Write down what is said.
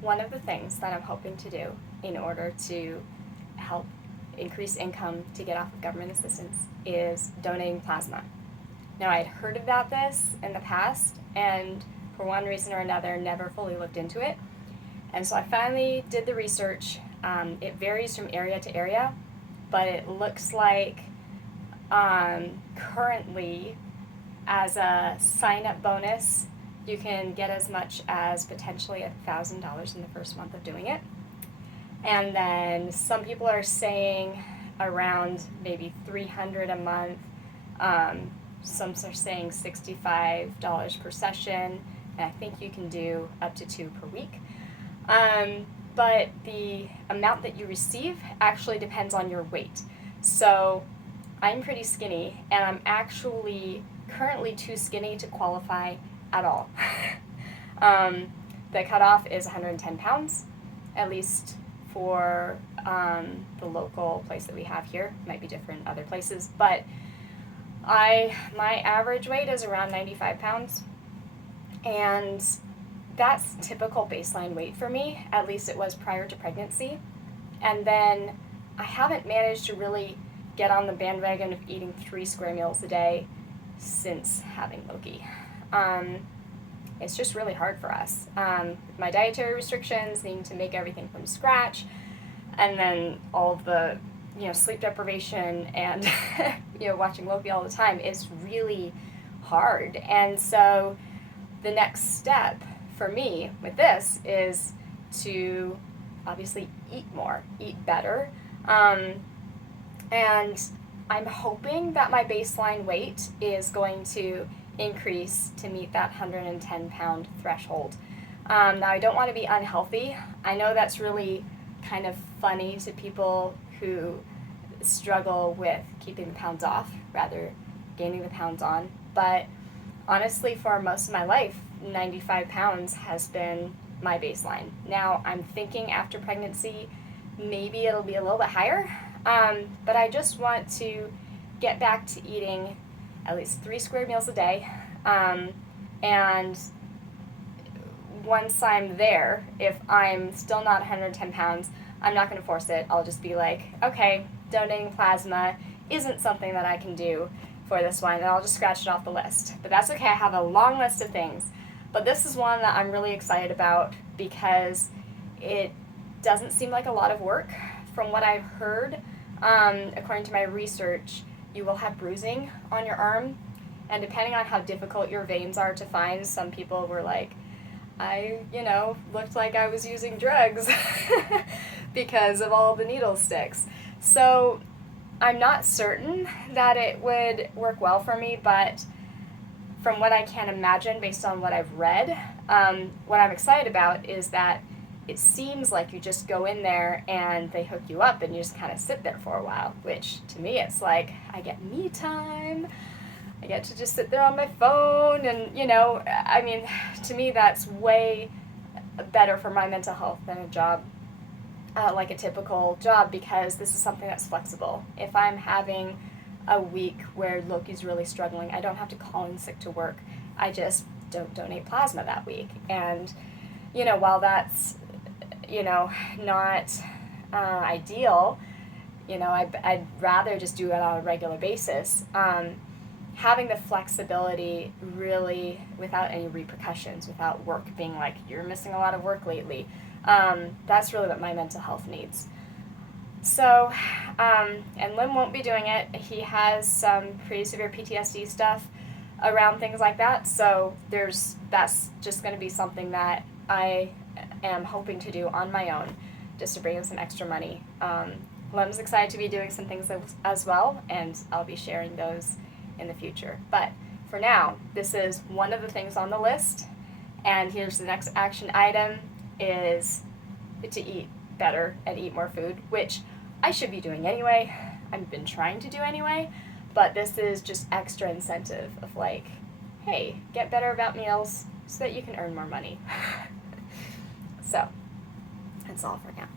one of the things that I'm hoping to do in order to help increase income to get off of government assistance is donating plasma. Now, I had heard about this in the past, and for one reason or another, never fully looked into it. And so I finally did the research. It varies from area to area, but it looks like currently, as a sign-up bonus, you can get as much as potentially $1,000 in the first month of doing it. And then some people are saying around maybe $300 a month. Some are saying $65 per session, and I think you can do up to 2 per week. But the amount that you receive actually depends on your weight. So I'm pretty skinny, and I'm actually currently too skinny to qualify at all. The cutoff is 110 pounds, at least for the local place that we have here. It might be different other places, but my average weight is around 95 pounds, and that's typical baseline weight for me. At least it was prior to pregnancy. And then I haven't managed to really get on the bandwagon of eating 3 square meals a day since having Loki. It's just really hard for us. With my dietary restrictions, needing to make everything from scratch, and then all of the sleep deprivation and watching Loki all the time is really hard. And so the next step for me with this is to obviously eat more, eat better, and I'm hoping that my baseline weight is going to increase to meet that 110 pound threshold. Now, I don't want to be unhealthy. I know that's really kind of funny to people who struggle with keeping the pounds off rather gaining the pounds on, but honestly, for most of my life, 95 pounds has been my baseline. Now, I'm thinking after pregnancy, maybe it'll be a little bit higher, but I just want to get back to eating at least 3 square meals a day, and once I'm there, if I'm still not 110 pounds, I'm not going to force it. I'll just be like, okay, donating plasma isn't something that I can do for this one, and I'll just scratch it off the list. But that's okay, I have a long list of things. But this is one that I'm really excited about because it doesn't seem like a lot of work. From what I've heard, according to my research, you will have bruising on your arm, and depending on how difficult your veins are to find, some people were like, I, looked like I was using drugs because of all the needle sticks. So I'm not certain that it would work well for me, but from what I can imagine based on what I've read, what I'm excited about is that it seems like you just go in there and they hook you up and you just kind of sit there for a while, which to me it's like I get me time. I get to just sit there on my phone and, to me that's way better for my mental health than a job, like a typical job, because this is something that's flexible. If I'm having a week where Loki's really struggling, I don't have to call in sick to work. I just don't donate plasma that week. And, while that's, not ideal, I'd rather just do it on a regular basis. Having the flexibility really without any repercussions, without work being like, you're missing a lot of work lately, that's really what my mental health needs. So, and Lim won't be doing it. He has some pretty severe PTSD stuff around things like that, so that's just going to be something that I am hoping to do on my own, just to bring in some extra money. Lim's excited to be doing some things as well, and I'll be sharing those in the future. But for now, this is one of the things on the list, and here's the next action item is to eat better and eat more food, which I should be doing anyway. I've been trying to do anyway, but this is just extra incentive of like, hey, get better about meals so that you can earn more money. So, that's all for now.